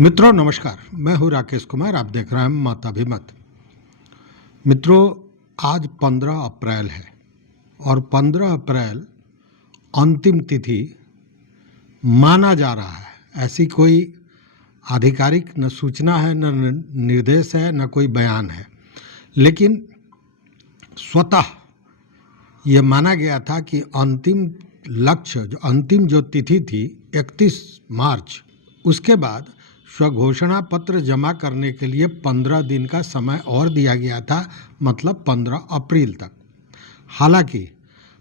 मित्रों नमस्कार, मैं हूं राकेश कुमार। आप देख रहे हैं मताभिमत। मित्रों, आज 15 अप्रैल है और 15 अप्रैल अंतिम तिथि माना जा रहा है। ऐसी कोई आधिकारिक न सूचना है, न निर्देश है, न कोई बयान है, लेकिन स्वतः ये माना गया था कि अंतिम लक्ष्य, जो तिथि थी 31 मार्च, उसके बाद स्वघोषणा पत्र जमा करने के लिए 15 दिन का समय और दिया गया था, मतलब 15 अप्रैल तक। हालांकि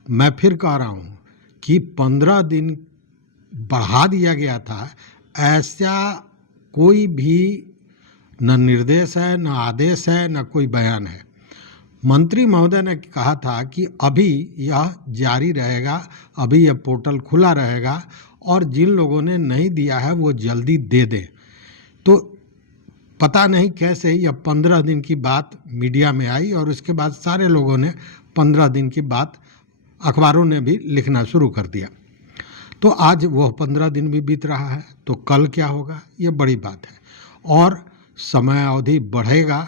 मैं फिर कह रहा हूँ कि 15 दिन बढ़ा दिया गया था, ऐसा कोई भी न निर्देश है, न आदेश है, न कोई बयान है। मंत्री महोदय ने कहा था कि अभी यह जारी रहेगा, अभी यह पोर्टल खुला रहेगा और जिन लोगों ने नहीं दिया है वो जल्दी दे दें। तो पता नहीं कैसे यह 15 दिन की बात मीडिया में आई और उसके बाद सारे लोगों ने 15 दिन की बात अखबारों ने भी लिखना शुरू कर दिया। तो आज वह 15 दिन भी बीत रहा है, तो कल क्या होगा, ये बड़ी बात है। और समय अवधि बढ़ेगा,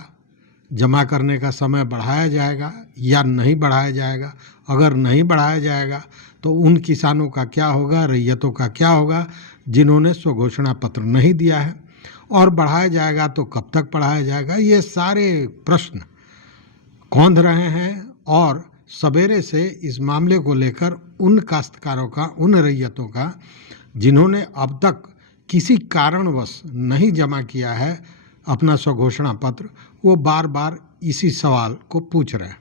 जमा करने का समय बढ़ाया जाएगा या नहीं बढ़ाया जाएगा। अगर नहीं बढ़ाया जाएगा तो उन किसानों का क्या होगा, रैयतों का क्या होगा जिन्होंने स्वघोषणा पत्र नहीं दिया है। और बढ़ाया जाएगा तो कब तक बढ़ाया जाएगा, ये सारे प्रश्न कौंध रहे हैं। और सवेरे से इस मामले को लेकर उन काश्तकारों का, उन रैयतों का जिन्होंने अब तक किसी कारणवश नहीं जमा किया है अपना स्वघोषणा पत्र, वो बार बार इसी सवाल को पूछ रहे हैं।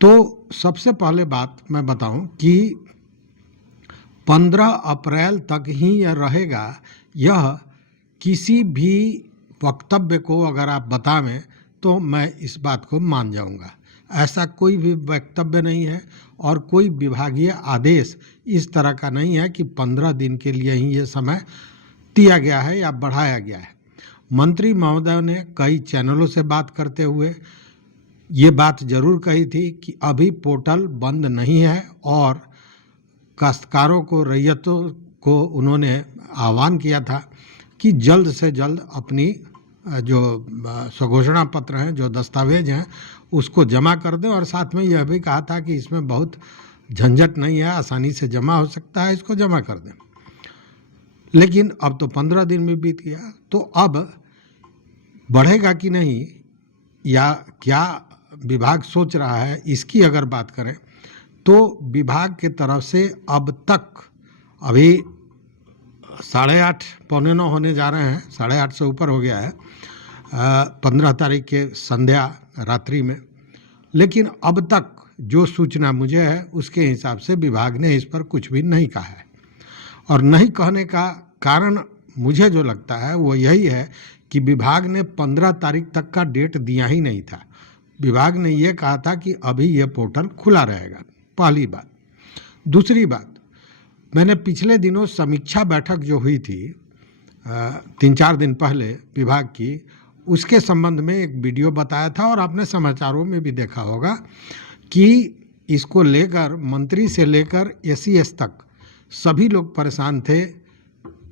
तो सबसे पहले बात मैं बताऊं कि 15 अप्रैल तक ही यह रहेगा। यह किसी भी वक्तव्य को अगर आप बतावें तो मैं इस बात को मान जाऊंगा। ऐसा कोई भी वक्तव्य नहीं है और कोई विभागीय आदेश इस तरह का नहीं है कि 15 दिन के लिए ही ये समय दिया गया है या बढ़ाया गया है। मंत्री महोदय ने कई चैनलों से बात करते हुए ये बात जरूर कही थी कि अभी पोर्टल बंद नहीं है और काश्तकारों को, रैयतों को उन्होंने आह्वान किया था कि जल्द से जल्द अपनी जो स्वघोषणा पत्र हैं, जो दस्तावेज हैं, उसको जमा कर दें। और साथ में यह भी कहा था कि इसमें बहुत झंझट नहीं है, आसानी से जमा हो सकता है, इसको जमा कर दें। लेकिन अब तो 15 दिन में बीत गया, तो अब बढ़ेगा कि नहीं या क्या विभाग सोच रहा है, इसकी अगर बात करें तो विभाग के तरफ से अब तक अभी 8:30 पौने 9 होने जा रहे हैं, 8:30 से ऊपर हो गया है 15 तारीख के संध्या रात्रि में। लेकिन अब तक जो सूचना मुझे है उसके हिसाब से विभाग ने इस पर कुछ भी नहीं कहा है। और नहीं कहने का कारण मुझे जो लगता है वो यही है कि विभाग ने 15 तारीख तक का डेट दिया ही नहीं था। विभाग ने ये कहा था कि अभी यह पोर्टल खुला रहेगा, पहली बात। दूसरी बात, मैंने पिछले दिनों समीक्षा बैठक जो हुई थी 3-4 दिन पहले विभाग की, उसके संबंध में एक वीडियो बताया था और आपने समाचारों में भी देखा होगा कि इसको लेकर मंत्री से लेकर एसीएस तक सभी लोग परेशान थे।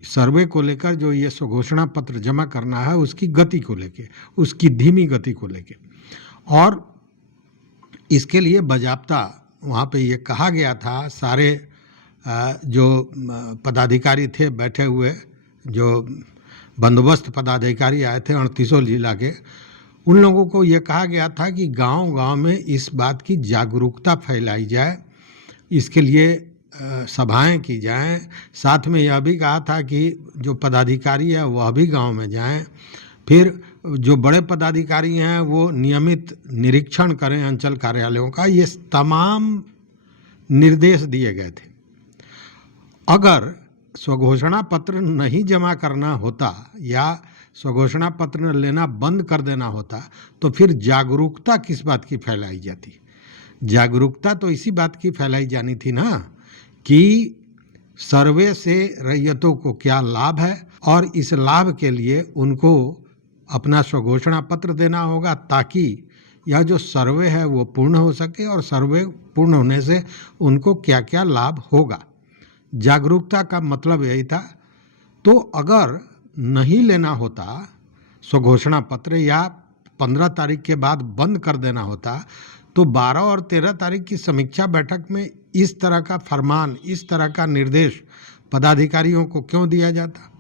सर्वे को लेकर, जो ये स्वघोषणा पत्र जमा करना है उसकी गति को लेके, उसकी धीमी गति को लेके। और इसके लिए बाजाप्ता वहाँ पे ये कहा गया था, सारे जो पदाधिकारी थे बैठे हुए, जो बंदोबस्त पदाधिकारी आए थे 38 जिला के, उन लोगों को ये कहा गया था कि गांव-गांव में इस बात की जागरूकता फैलाई जाए, इसके लिए सभाएं की जाएं। साथ में यह भी कहा था कि जो पदाधिकारी है वह भी गांव में जाएं। फिर जो बड़े पदाधिकारी हैं वो नियमित निरीक्षण करें अंचल कार्यालयों का। ये तमाम निर्देश दिए गए थे। अगर स्वघोषणा पत्र नहीं जमा करना होता या स्वघोषणा पत्र लेना बंद कर देना होता तो फिर जागरूकता किस बात की फैलाई जाती? जागरूकता तो इसी बात की फैलाई जानी थी ना कि सर्वे से रैयतों को क्या लाभ है और इस लाभ के लिए उनको अपना स्वघोषणा पत्र देना होगा ताकि यह जो सर्वे है वो पूर्ण हो सके और सर्वे पूर्ण होने से उनको क्या क्या लाभ होगा। जागरूकता का मतलब यही था। तो अगर नहीं लेना होता स्वघोषणा पत्र या 15 तारीख के बाद बंद कर देना होता तो 12 और 13 तारीख की समीक्षा बैठक में इस तरह का फरमान, इस तरह का निर्देश पदाधिकारियों को क्यों दिया जाता?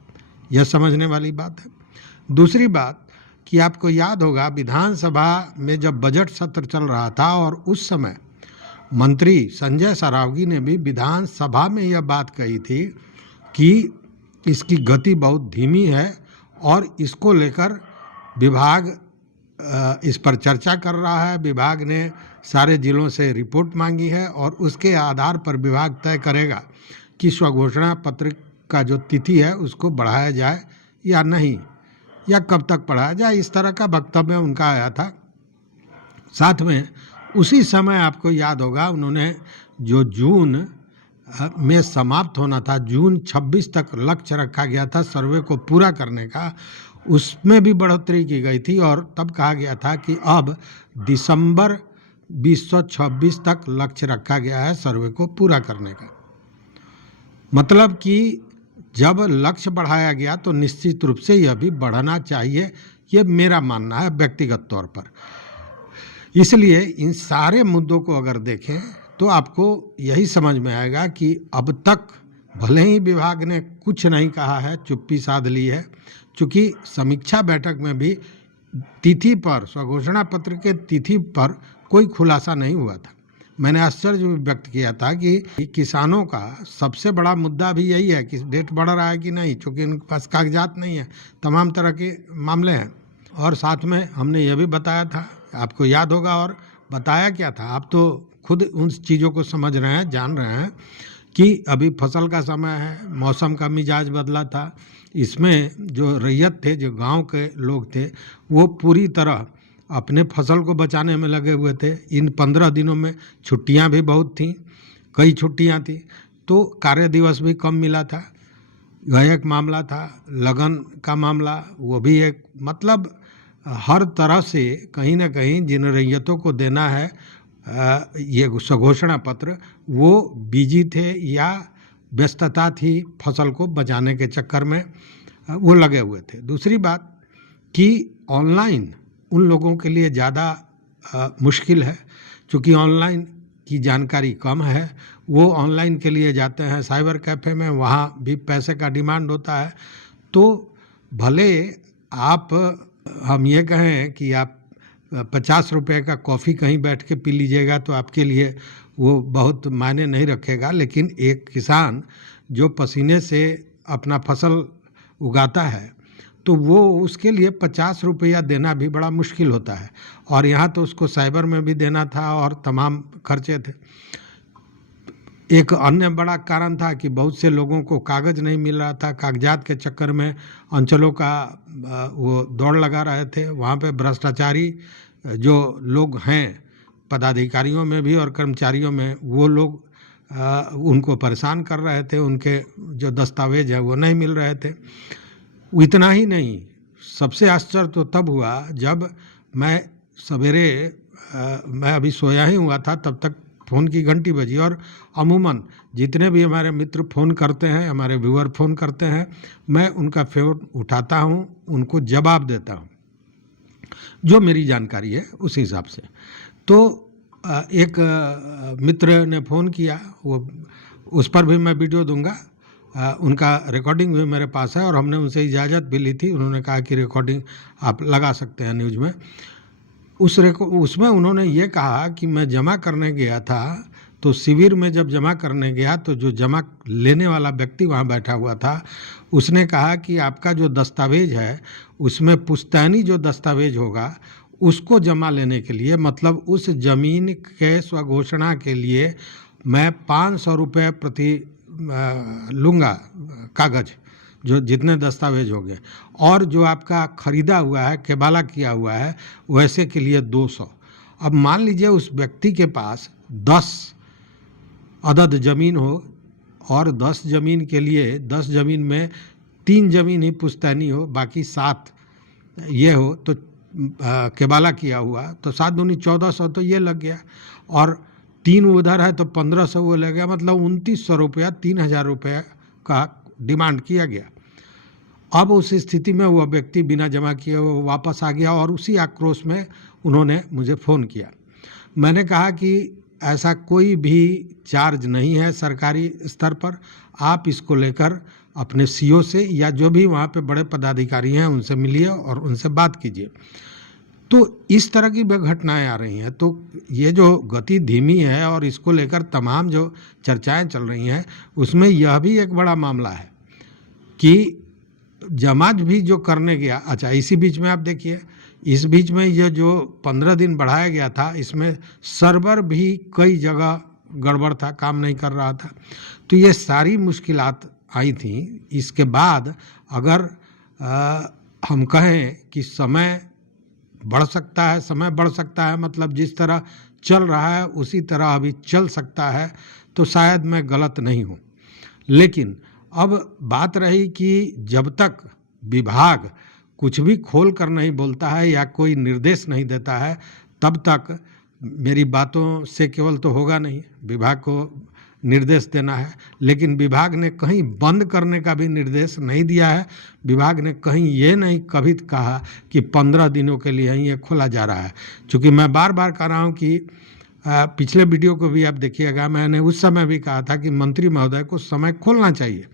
यह समझने वाली बात है। दूसरी बात कि आपको याद होगा विधानसभा में जब बजट सत्र चल रहा था और उस समय मंत्री संजय सरावगी ने भी विधानसभा में यह बात कही थी कि इसकी गति बहुत धीमी है और इसको लेकर विभाग इस पर चर्चा कर रहा है। विभाग ने सारे जिलों से रिपोर्ट मांगी है और उसके आधार पर विभाग तय करेगा कि स्वघोषणा पत्र का जो तिथि है उसको बढ़ाया जाए या नहीं, या कब तक बढ़ाया जाए। इस तरह का वक्तव्य उनका आया था। साथ में उसी समय आपको याद होगा उन्होंने जो जून में समाप्त होना था, जून 26 तक लक्ष्य रखा गया था सर्वे को पूरा करने का, उसमें भी बढ़ोतरी की गई थी और तब कहा गया था कि अब दिसंबर 2026 तक लक्ष्य रखा गया है सर्वे को पूरा करने का। मतलब कि जब लक्ष्य बढ़ाया गया तो निश्चित रूप से यह भी बढ़ना चाहिए, ये मेरा मानना है व्यक्तिगत तौर पर। इसलिए इन सारे मुद्दों को अगर देखें तो आपको यही समझ में आएगा कि अब तक भले ही विभाग ने कुछ नहीं कहा है, चुप्पी साध ली है, चूँकि समीक्षा बैठक में भी तिथि पर, स्वघोषणा पत्र के तिथि पर कोई खुलासा नहीं हुआ था। मैंने आश्चर्य भी व्यक्त किया था कि किसानों का सबसे बड़ा मुद्दा भी यही है कि डेट बढ़ रहा है कि नहीं, चूँकि उनके पास कागजात नहीं है, तमाम तरह के मामले हैं। और साथ में हमने यह भी बताया था, आपको याद होगा, और बताया क्या था, आप तो खुद उन चीज़ों को समझ रहे हैं, जान रहे हैं कि अभी फसल का समय है, मौसम का मिजाज बदला था। इसमें जो रैयत थे, जो गांव के लोग थे, वो पूरी तरह अपने फसल को बचाने में लगे हुए थे। इन 15 दिनों में छुट्टियां भी बहुत थीं, कई छुट्टियां थी, तो कार्य दिवस भी कम मिला था। यह एक मामला था, लगन का मामला वो भी एक, मतलब हर तरह से कहीं ना कहीं जिन रैयतों को देना है ये स्वघोषणा पत्र, वो बिजी थे या व्यस्तता थी फसल को बचाने के चक्कर में, वो लगे हुए थे। दूसरी बात कि ऑनलाइन उन लोगों के लिए ज़्यादा मुश्किल है, क्योंकि ऑनलाइन की जानकारी कम है। वो ऑनलाइन के लिए जाते हैं साइबर कैफ़े में, वहाँ भी पैसे का डिमांड होता है। तो भले आप, हम ये कहें कि आप 50 रुपये का कॉफ़ी कहीं बैठ के पी लीजिएगा तो आपके लिए वो बहुत मायने नहीं रखेगा, लेकिन एक किसान जो पसीने से अपना फसल उगाता है तो वो उसके लिए 50 रुपया देना भी बड़ा मुश्किल होता है। और यहाँ तो उसको साइबर में भी देना था और तमाम खर्चे थे। एक अन्य बड़ा कारण था कि बहुत से लोगों को कागज़ नहीं मिल रहा था, कागजात के चक्कर में अंचलों का वो दौड़ लगा रहे थे। वहाँ पे भ्रष्टाचारी जो लोग हैं, पदाधिकारियों में भी और कर्मचारियों में, वो लोग उनको परेशान कर रहे थे, उनके जो दस्तावेज है वो नहीं मिल रहे थे। इतना ही नहीं, सबसे आश्चर्य तो तब हुआ जब मैं सवेरे, मैं अभी सोया ही हुआ था, तब तक फ़ोन की घंटी बजी और अमूमन जितने भी हमारे मित्र फ़ोन करते हैं, हमारे व्यूअर फ़ोन करते हैं, मैं उनका फ़ोन उठाता हूँ, उनको जवाब देता हूँ जो मेरी जानकारी है उस हिसाब से। तो एक मित्र ने फ़ोन किया, वो उस पर भी मैं वीडियो दूंगा, उनका रिकॉर्डिंग भी मेरे पास है और हमने उनसे इजाज़त भी ली थी। उन्होंने कहा कि रिकॉर्डिंग आप लगा सकते हैं न्यूज़ में। उसमें उन्होंने ये कहा कि मैं जमा करने गया था, तो शिविर में जब जमा करने गया तो जो जमा लेने वाला व्यक्ति वहाँ बैठा हुआ था, उसने कहा कि आपका जो दस्तावेज है उसमें पुश्तैनी जो दस्तावेज होगा उसको जमा लेने के लिए, मतलब उस ज़मीन के स्वघोषणा के लिए मैं 500 रुपये प्रति लूँगा कागज़, जो जितने दस्तावेज हो गए, और जो आपका ख़रीदा हुआ है, केबाला किया हुआ है, वैसे के लिए 200। अब मान लीजिए उस व्यक्ति के पास 10 अदद ज़मीन हो और 10 ज़मीन के लिए 10 ज़मीन में 3 ज़मीन ही पुश्तैनी हो, बाकी 7 ये हो, तो केबाला किया हुआ, तो 7 दूनी 1400 तो ये लग गया, और 3 उधर है तो 1500 वो लग गया, मतलब 2900 रुपया, 3000 रुपये का डिमांड किया गया। अब उस स्थिति में वह व्यक्ति बिना जमा किए वो वापस आ गया और उसी आक्रोश में उन्होंने मुझे फ़ोन किया। मैंने कहा कि ऐसा कोई भी चार्ज नहीं है सरकारी स्तर पर, आप इसको लेकर अपने सीओ से या जो भी वहाँ पे बड़े पदाधिकारी हैं उनसे मिलिए और उनसे बात कीजिए। तो इस तरह की घटनाएं आ रही हैं। तो ये जो गति धीमी है और इसको लेकर तमाम जो चर्चाएं चल रही हैं, उसमें यह भी एक बड़ा मामला है कि जमा भी जो करने गया, अच्छा इसी बीच में आप देखिए, इस बीच में ये जो 15 दिन बढ़ाया गया था, इसमें सर्वर भी कई जगह गड़बड़ था, काम नहीं कर रहा था। तो ये सारी मुश्किलात आई थी। इसके बाद अगर हम कहें कि समय बढ़ सकता है, समय बढ़ सकता है मतलब जिस तरह चल रहा है उसी तरह अभी चल सकता है, तो शायद मैं गलत नहीं हूँ। लेकिन अब बात रही कि जब तक विभाग कुछ भी खोल कर नहीं बोलता है या कोई निर्देश नहीं देता है, तब तक मेरी बातों से केवल तो होगा नहीं, विभाग को निर्देश देना है। लेकिन विभाग ने कहीं बंद करने का भी निर्देश नहीं दिया है। विभाग ने कहीं ये नहीं कभी कहा कि 15 दिनों के लिए ही ये खोला जा रहा है। चूँकि मैं बार बार कह रहा हूँ कि पिछले वीडियो को भी आप देखिएगा, मैंने उस समय भी कहा था कि मंत्री महोदय को समय खोलना चाहिए।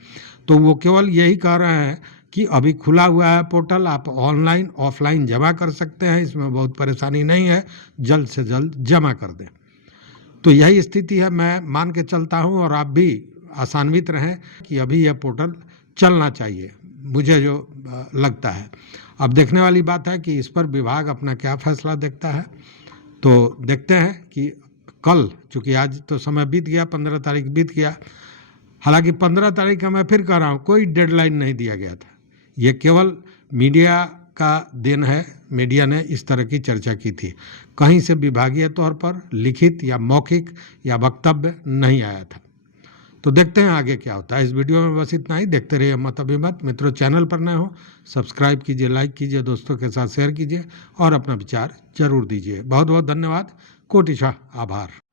तो वो केवल यही कह रहे हैं कि अभी खुला हुआ है पोर्टल, आप ऑनलाइन ऑफलाइन जमा कर सकते हैं, इसमें बहुत परेशानी नहीं है, जल्द से जल्द जमा कर दें। तो यही स्थिति है। मैं मान के चलता हूं और आप भी आसान्वित रहें कि अभी यह पोर्टल चलना चाहिए, मुझे जो लगता है। अब देखने वाली बात है कि इस पर विभाग अपना क्या फैसला देखता है। तो देखते हैं कि कल, चूँकि आज तो समय बीत गया, 15 तारीख बीत गया। हालांकि 15 तारीख का मैं फिर कह रहा हूँ, कोई डेडलाइन नहीं दिया गया था। ये केवल मीडिया का देन है, मीडिया ने इस तरह की चर्चा की थी। कहीं से विभागीय तौर पर लिखित या मौखिक या वक्तव्य नहीं आया था। तो देखते हैं आगे क्या होता है। इस वीडियो में बस इतना ही। देखते रहिए मत अभिमत। मित्रों, चैनल पर नए हो सब्सक्राइब कीजिए, लाइक कीजिए, दोस्तों के साथ शेयर कीजिए और अपना विचार जरूर दीजिए। बहुत बहुत धन्यवाद, कोटिशः आभार।